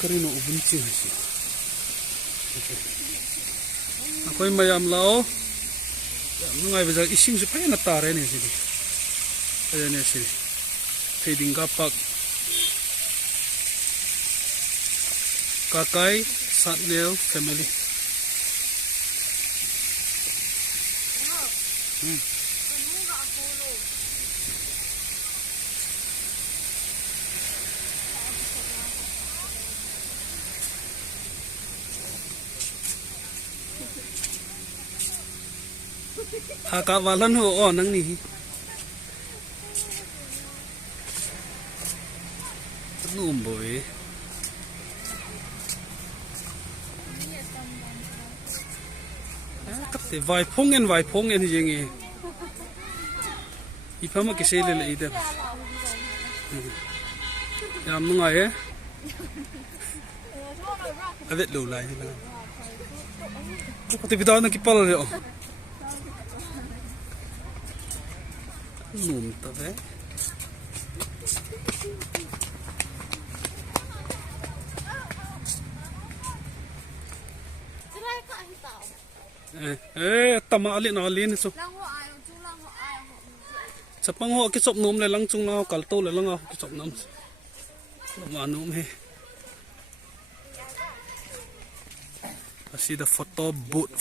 kari no ubun chi hasi akoi mayam lao nungai baza ising su phai na tare ne si aya ne si theding ka pak kakai Satnel family Akawalan ho nang ni boy kapte vai phong en jingi ipama kisele le ida yam ngai avet lo lai na ko te bidao na kipala le num ta ve tama ali na ali ni so sa pangho ki sop nom le lang chung na kal to le lang ki sop nom ma nom he asi the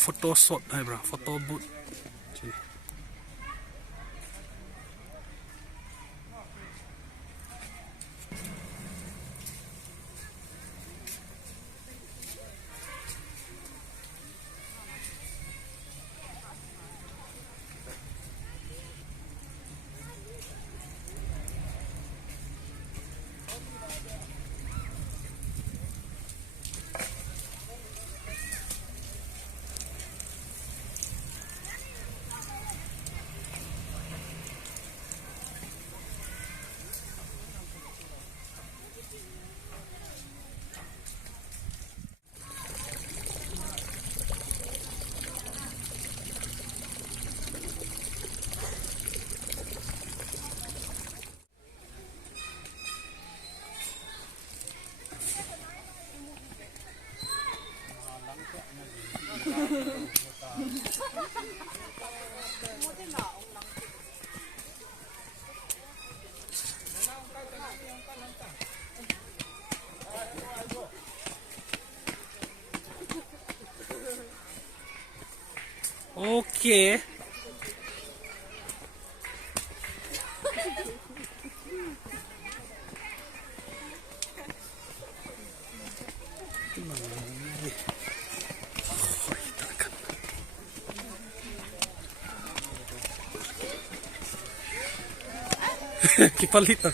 photo shot hai bra photo booth Okay. Kipalita.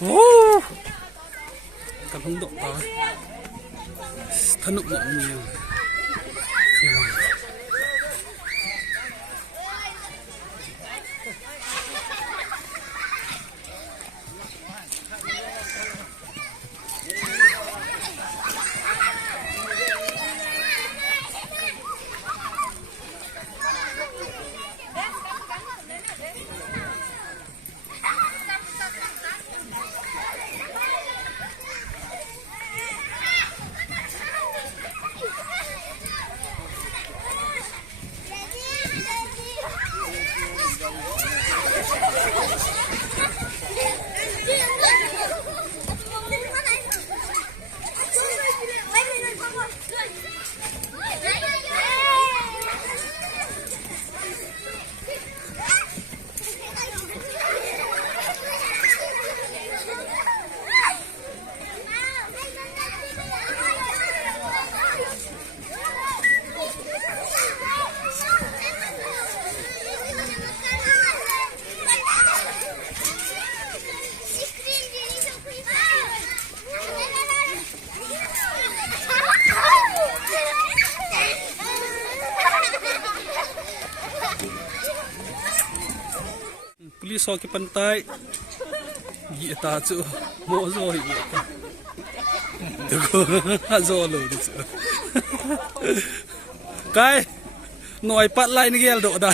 Oh. Kalung dok ta. Tanuk mo niya. Pulis ho ki pantai gi ta chu mo zo hi dugo zo lo du chu kai noi pat lai ni gel do da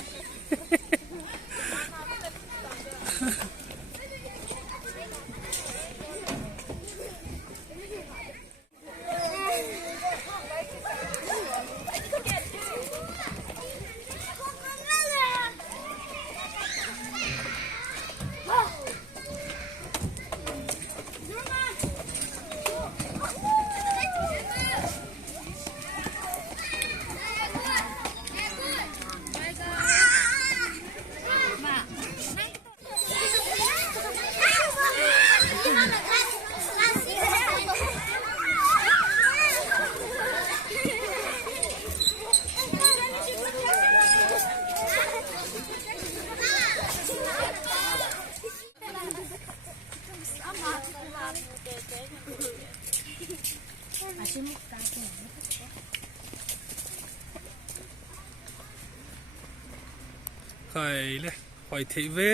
khai le hoi thei ve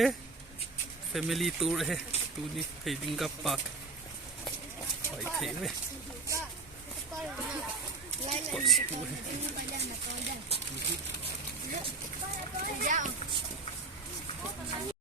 family tour he tu ni thei ding ka pak hoi thei ve pot tu he